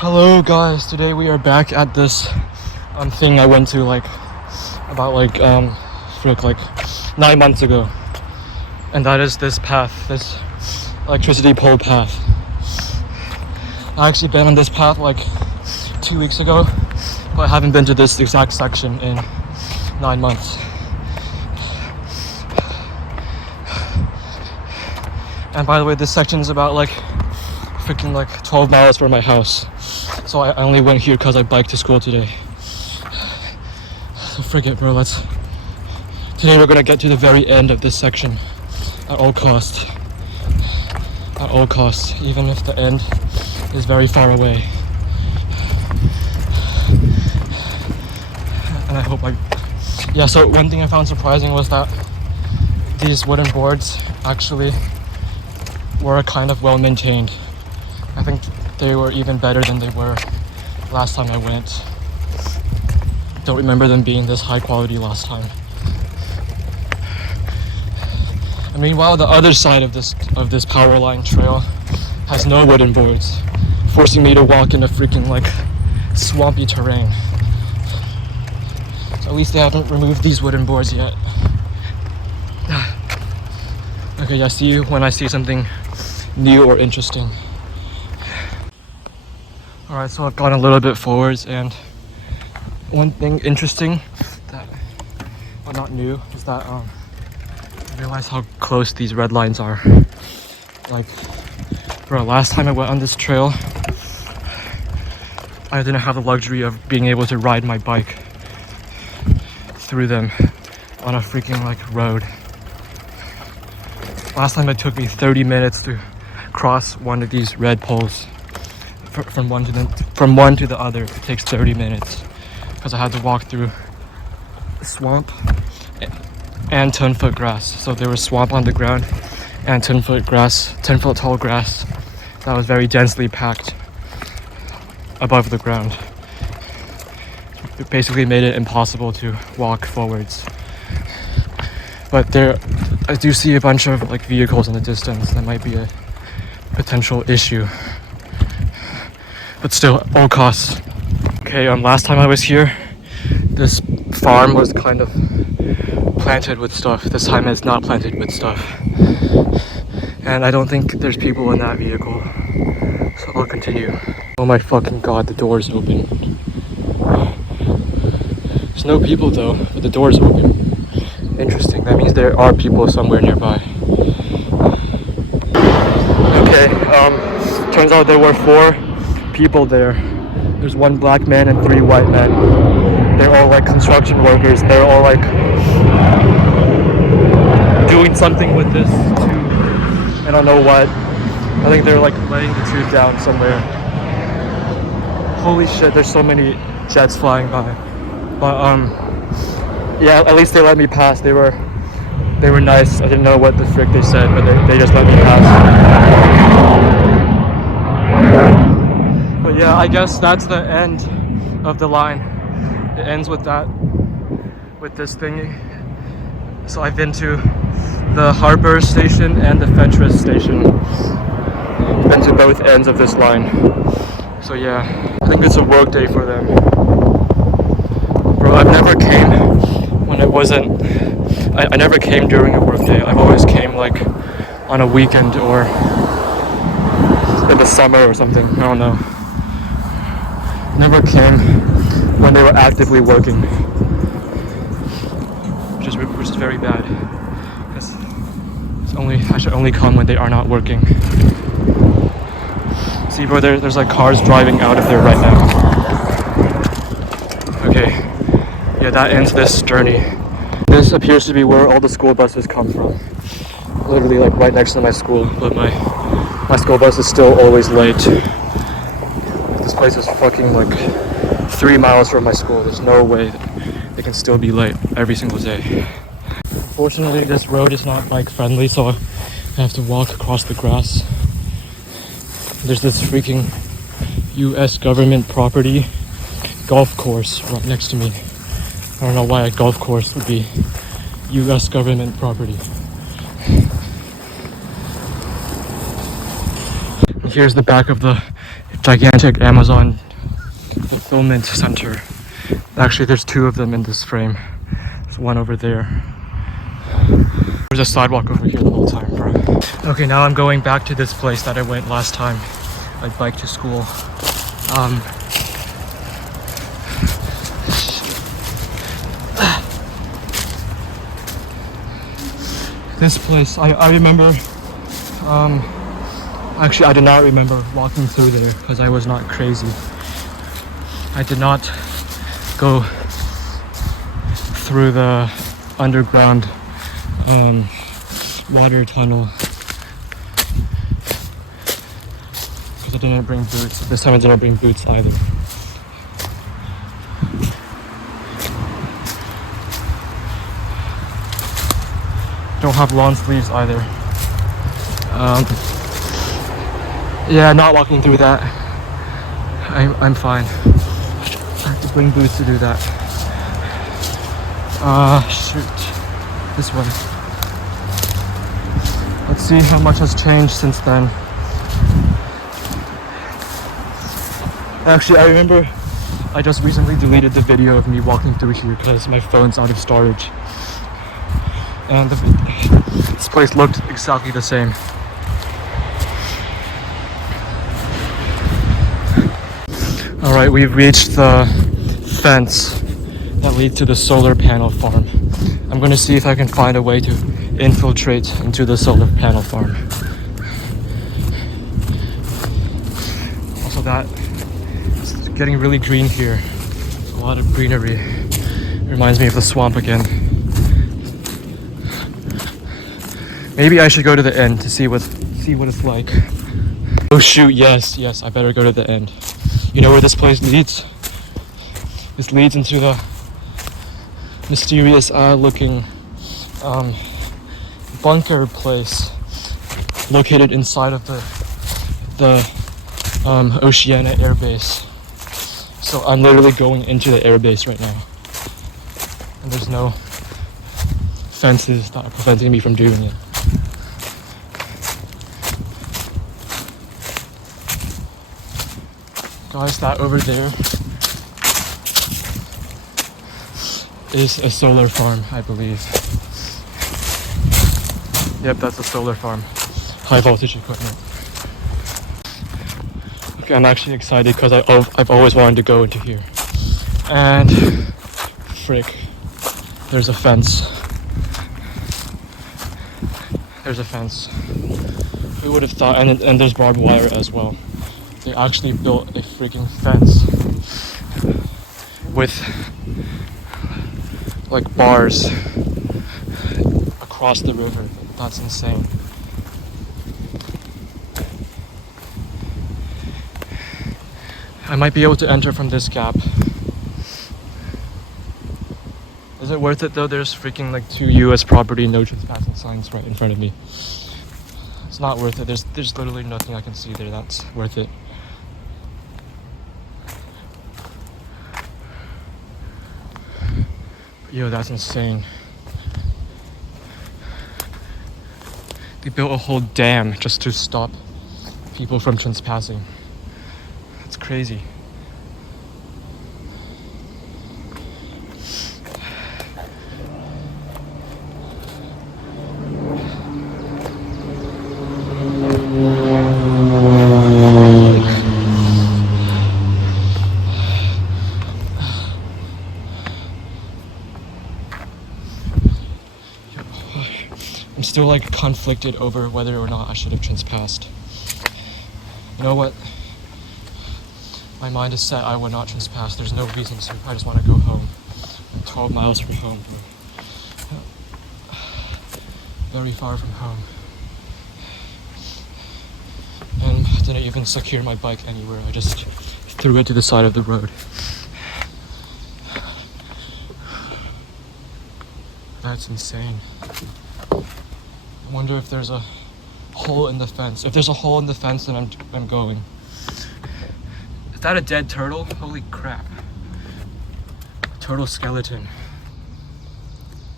Hello guys, today we are back at this thing I went to about 9 months ago, and that is this path, this electricity pole path. I actually been on this path 2 weeks ago, but I haven't been to this exact section in 9 months. And by the way, this section is about freaking 12 miles from my house. So I only went here because I biked to school today. So forget, bro. Today we're gonna get to the very end of this section at all costs. At all costs, even if the end is very far away. And I hope yeah, so one thing I found surprising was that these wooden boards actually were kind of well maintained. I think they were even better than they were last time I went. Don't remember them being this high quality last time. I mean, while the other side of this power line trail has no wooden boards, forcing me to walk in a freaking swampy terrain. So at least they haven't removed these wooden boards yet. Okay, yeah, see you when I see something new or interesting. Alright, so I've gone a little bit forwards, and one thing interesting that, well, not new, is that I realized how close these red lines are. Bro, last time I went on this trail, I didn't have the luxury of being able to ride my bike through them on a freaking road. Last time it took me 30 minutes to cross one of these red poles. From one to the other, it takes 30 minutes because I had to walk through swamp and 10-foot grass. So there was swamp on the ground and 10-foot grass, 10-foot tall grass that was very densely packed above the ground. It basically made it impossible to walk forwards. But I do see a bunch of vehicles in the distance. That might be a potential issue. But still, all costs. Okay, last time I was here, this farm was kind of planted with stuff. This time it's not planted with stuff. And I don't think there's people in that vehicle. So I'll continue. Oh my fucking god, the door's open. There's no people though, but the door's open. Interesting, that means there are people somewhere nearby. Okay, turns out there were 4 people there. There's 1 black man and 3 white men. They're all construction workers. They're all doing something with this tube. I don't know what. I think they're laying the tube down somewhere. Holy shit, there's so many jets flying by. But yeah, at least they let me pass. They were nice. I didn't know what the frick they said, but they just let me pass. But yeah, I guess that's the end of the line. It ends with this thingy. So I've been to the Harbour station and the Fentress station. Been to both ends of this line. So yeah, I think it's a work day for them. Bro, I've never came when it wasn't, I never came during a work day. I've always came on a weekend or in the summer or something. I don't know. Never came when they were actively working, which is very bad. Because I should only come when they are not working. See, bro, there's cars driving out of there right now. Okay, yeah, that ends this journey. This appears to be where all the school buses come from. Literally right next to my school, but my school bus is still always late. This place is fucking 3 miles from my school. There's no way they can still be late every single day. Unfortunately, this road is not bike friendly, so I have to walk across the grass. There's this freaking US government property golf course right next to me. I don't know why a golf course would be US government property. Here's the back of the gigantic Amazon fulfillment center. Actually, there's two of them in this frame. There's one over there. There's a sidewalk over here the whole time, bro. Okay, now I'm going back to this place that I went last time. I biked to school. This place, I remember, actually I did not remember walking through there because I was not crazy. I did not go through the underground water tunnel because I didn't bring boots. This time I didn't bring boots either. Don't have lawn sleeves either. Yeah, not walking through that. I'm fine. I have to bring boots to do that. Shoot. This one. Let's see how much has changed since then. Actually, I remember I just recently deleted the video of me walking through here because my phone's out of storage. And this place looked exactly the same. Alright, we've reached the fence that leads to the solar panel farm. I'm going to see if I can find a way to infiltrate into the solar panel farm. Also, that it's getting really green here. There's a lot of greenery. It reminds me of the swamp again. Maybe I should go to the end to see what it's like. Oh shoot, yes, I better go to the end. You know where this place leads? This leads into the mysterious looking bunker place located inside of the Oceana Air Base. So I'm literally going into the air base right now. And there's no fences that are preventing me from doing it. Guys, that over there is a solar farm, I believe. Yep, that's a solar farm. High voltage equipment. Okay, I'm actually excited because I've always wanted to go into here. And frick, there's a fence. There's a fence. Who would have thought? And there's barbed wire as well. They actually built a freaking fence with like bars across the river. That's insane. I might be able to enter from this gap. Is it worth it though? There's freaking like 2 US property no trespassing signs right in front of me. It's not worth it. There's literally nothing I can see there that's worth it. Yo, that's insane. They built a whole dam just to stop people from trespassing. That's crazy. I'm still like conflicted over whether or not I should have trespassed. You know what? My mind is set. I would not trespass. There's no reason to. I just want to go home. I'm 12 miles from home. Very far from home. And I didn't even secure my bike anywhere. I just threw it to the side of the road. That's insane. I wonder if there's a hole in the fence. If there's a hole in the fence, then I'm going. Is that a dead turtle? Holy crap. Turtle skeleton.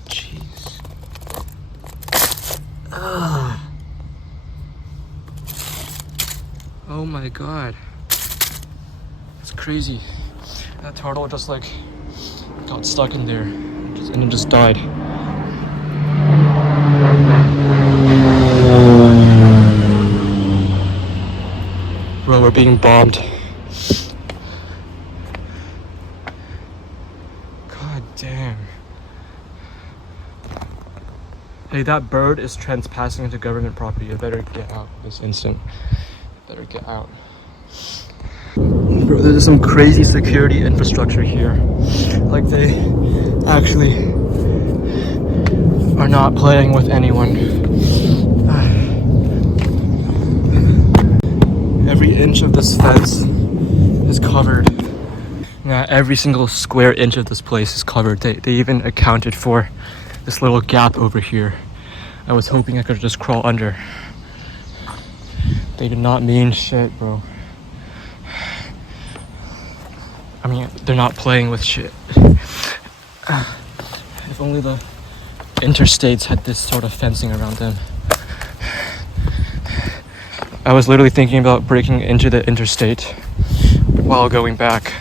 Jeez. Ugh. Oh my god. crazy. That turtle just like got stuck in there and it just died. Bro, we're being bombed. God damn. Hey, that bird is trespassing into government property. I better get out this instant. Better get out. Bro, there's some crazy security infrastructure here. Like they actually are not playing with anyone. Every inch of this fence is covered. Yeah, every single square inch of this place is covered. They even accounted for this little gap over here. I was hoping I could just crawl under. They did not mean shit, bro. I mean, they're not playing with shit. If only the interstates had this sort of fencing around them. I was literally thinking about breaking into the interstate while going back.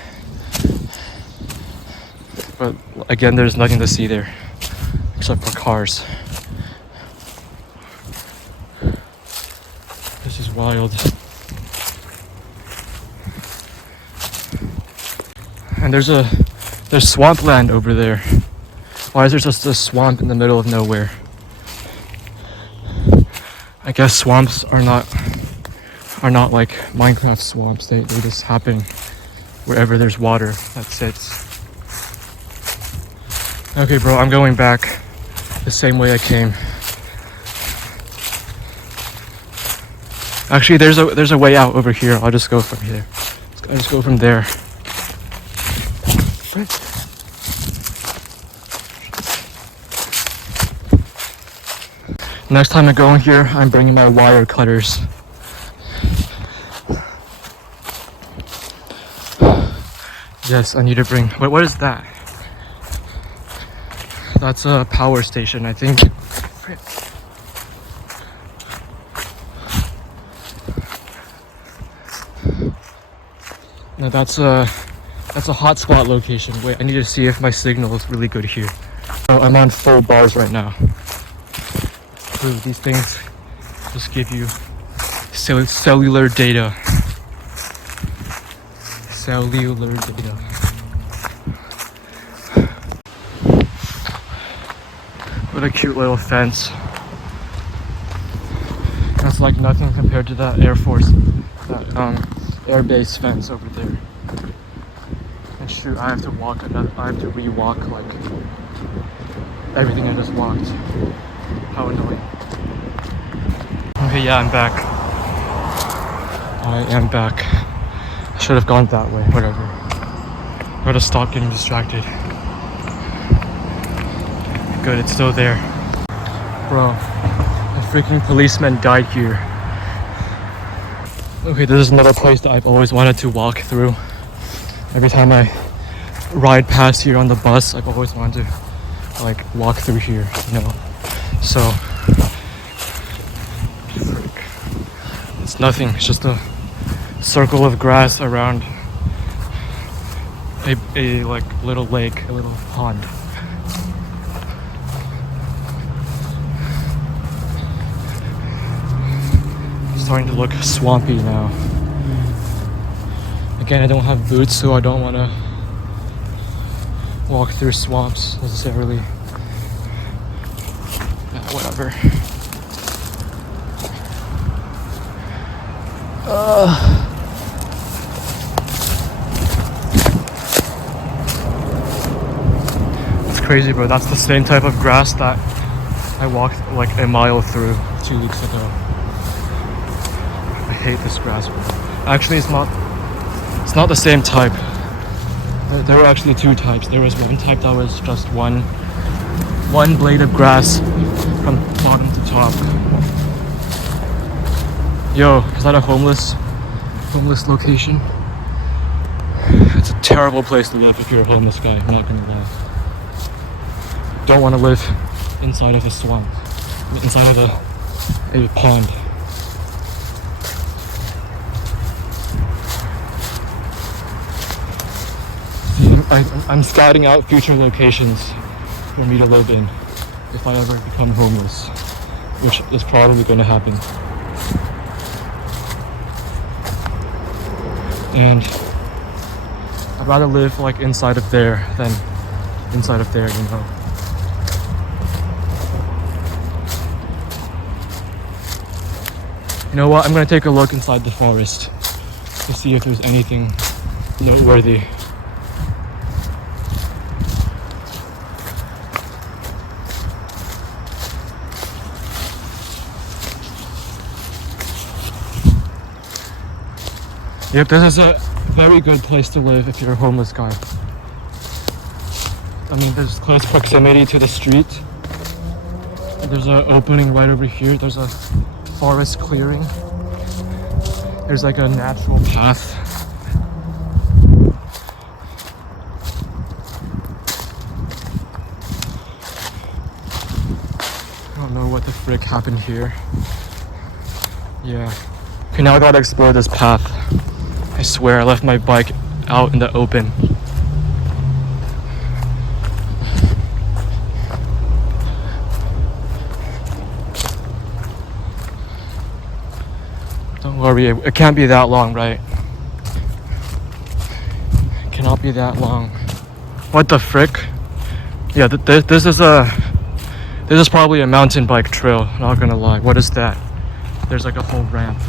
But again, there's nothing to see there except for cars. This is wild. And there's swampland over there. Why is there just a swamp in the middle of nowhere? I guess swamps are not like Minecraft swamps. They just happen wherever there's water that sits. Okay, bro, I'm going back the same way I came. Actually, there's a way out over here. I'll just go from here. I'll just go from there. Next time I go in here, I'm bringing my wire cutters. Yes, I need to bring. Wait, what is that? That's a power station, I think. No, that's a hotspot location. Wait, I need to see if my signal is really good here. Oh, I'm on full bars right now. Ooh, these things just give you cellular data. Cellular data. What a cute little fence. That's like nothing compared to that Air Force, that Air Base fence over there. And shoot, I have to re-walk like everything I just walked. How annoying. Okay, yeah, I'm back. I am back. I should have gone that way, whatever. Gotta stop getting distracted. Good, it's still there. Bro, a freaking policeman died here. Okay, this is another place that I've always wanted to walk through. Every time I ride past here on the bus, I've always wanted to like walk through here, you know. So it's nothing, it's just a circle of grass around a like little lake, a little pond. It's starting to look swampy now. Again, I don't have boots, so I don't want to walk through swamps necessarily. Yeah, whatever. It's crazy, bro. That's the same type of grass that I walked like a mile through 2 weeks ago. I hate this grass, bro. Actually, it's not the same type. There were actually two types. There was one type that was just one blade of grass from bottom to top. Yo, is that a homeless location? It's a terrible place to live if you're a homeless guy, I'm not gonna lie. Don't want to live inside of a swamp, inside of a pond. I'm scouting out future locations for me to live in if I ever become homeless, which is probably going to happen. And I'd rather live like inside of there than inside of there, you know. You know what? I'm gonna take a look inside the forest to see if there's anything noteworthy. Yep, this is a very good place to live if you're a homeless guy. I mean, there's close proximity to the street. There's an opening right over here. There's a forest clearing. There's like a natural path. I don't know what the frick happened here. Yeah. Okay, now I gotta explore this path. I swear I left my bike out in the open. Don't worry, it can't be that long, right? It cannot be that long. What the frick? Yeah, this is probably a mountain bike trail, not gonna lie. What is that? There's like a whole ramp.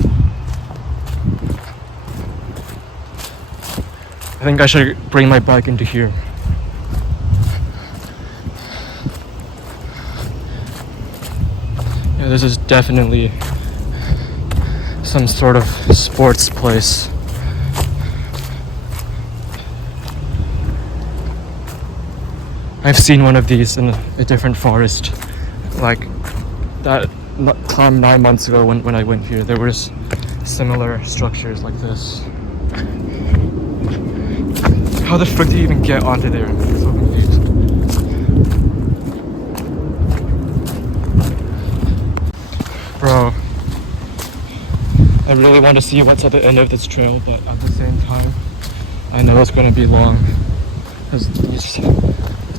I think I should bring my bike into here. Yeah, this is definitely some sort of sports place. I've seen one of these in a different forest. Like that time 9 months ago when I went here, there was similar structures like this. How the frick do you even get onto there? I'm so confused. Bro, I really want to see what's at the end of this trail, but at the same time, I know it's going to be long. Because these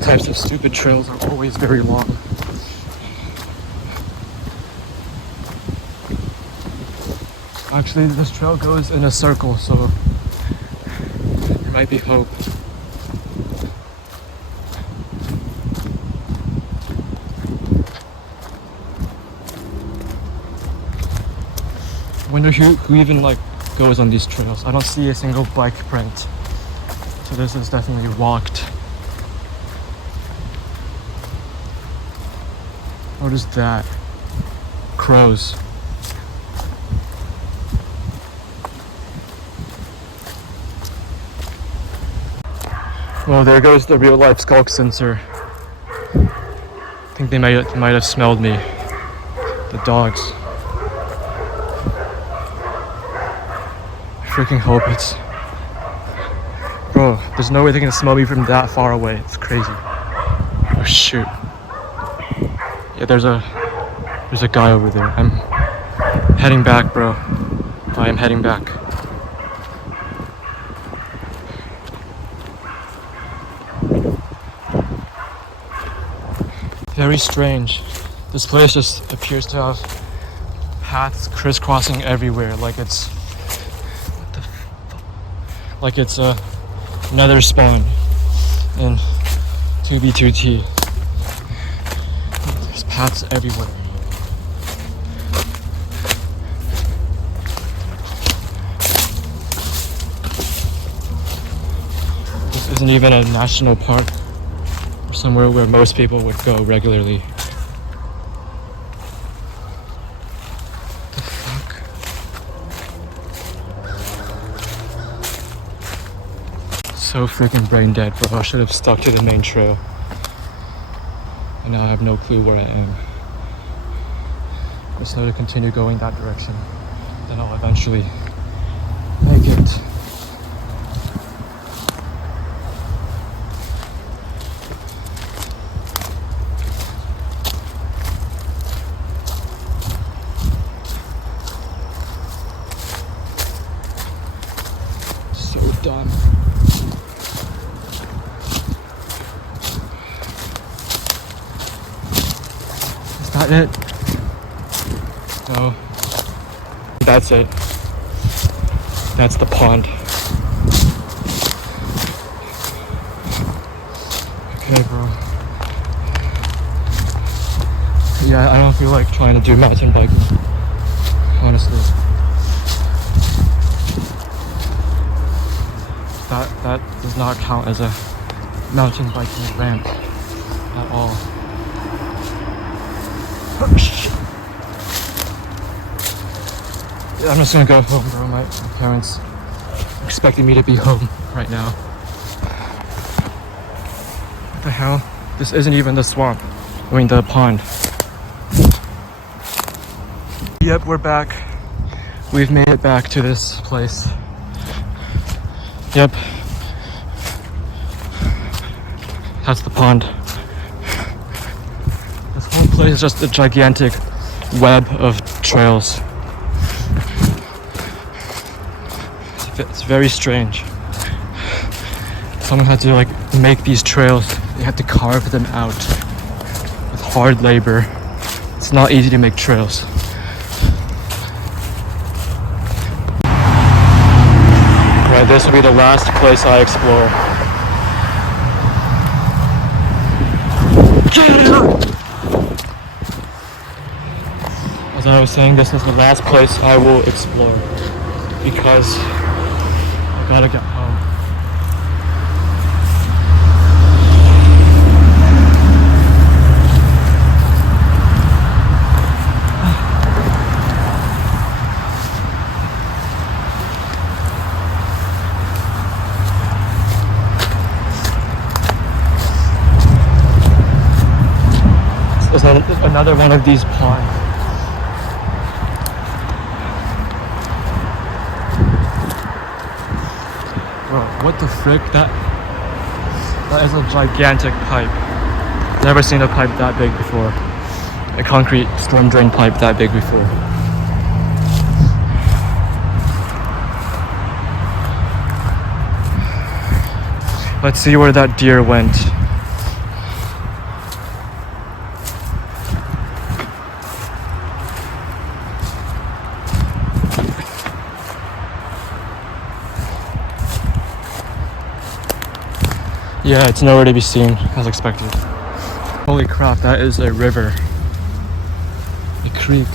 types of stupid trails are always very long. Actually, this trail goes in a circle, so there might be hope. I wonder who even like goes on these trails. I don't see a single bike print, so this is definitely walked. What is that? Crows. Well, there goes the real life skulk sensor. I think they might have smelled me. The dogs. I freaking hope it's... Bro, there's no way they can smell me from that far away. It's crazy. Oh shoot. Yeah, there's a guy over there. I'm heading back, bro. I am heading back. Very strange. This place just appears to have paths crisscrossing everywhere, like it's what the fuck? Like it's a nether spawn in 2B2T. There's paths everywhere. This isn't even a national park. Somewhere where most people would go regularly. The fuck? So freaking brain dead, bro. I should have stuck to the main trail. And now I have no clue where I am. Just know to continue going that direction. Then I'll eventually make it. Done. that it? No. That's it. That's the pond. Okay, bro. Yeah, I don't feel like trying to do mountain biking, honestly. That does not count as a mountain biking ramp at all. Oh, shit. Yeah, I'm just gonna go home, bro. My parents are expecting me to be home right now. What the hell? This isn't even the swamp. I mean, the pond. Yep, we're back. We've made it back to this place. Yep. That's the pond. This whole place is just a gigantic web of trails. It's very strange. Someone had to make these trails. They had to carve them out with hard labor. It's not easy to make trails. Right, this will be the last place I explore. As I was saying, this is the last place I will explore because I gotta get home. There's another one of these ponds. Bro, what the frick? That is a gigantic pipe. Never seen a pipe that big before. A concrete storm drain pipe that big before. Let's see where that deer went. Yeah, it's nowhere to be seen, as expected. Holy crap, that is a river. A creek.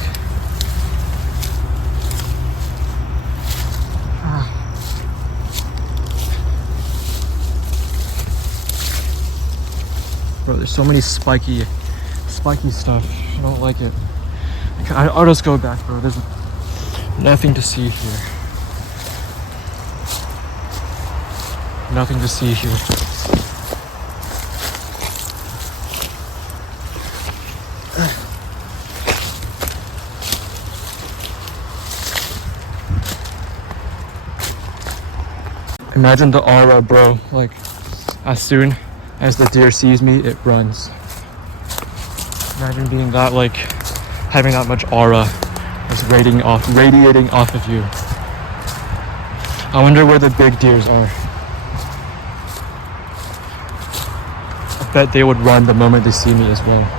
Bro, there's so many spiky stuff. I don't like it. I'll just go back, bro. There's nothing to see here. Nothing to see here. Imagine the aura, bro. As soon as the deer sees me, it runs. Imagine being that, having that much aura just radiating off of you. I wonder where the big deers are. I bet they would run the moment they see me as well.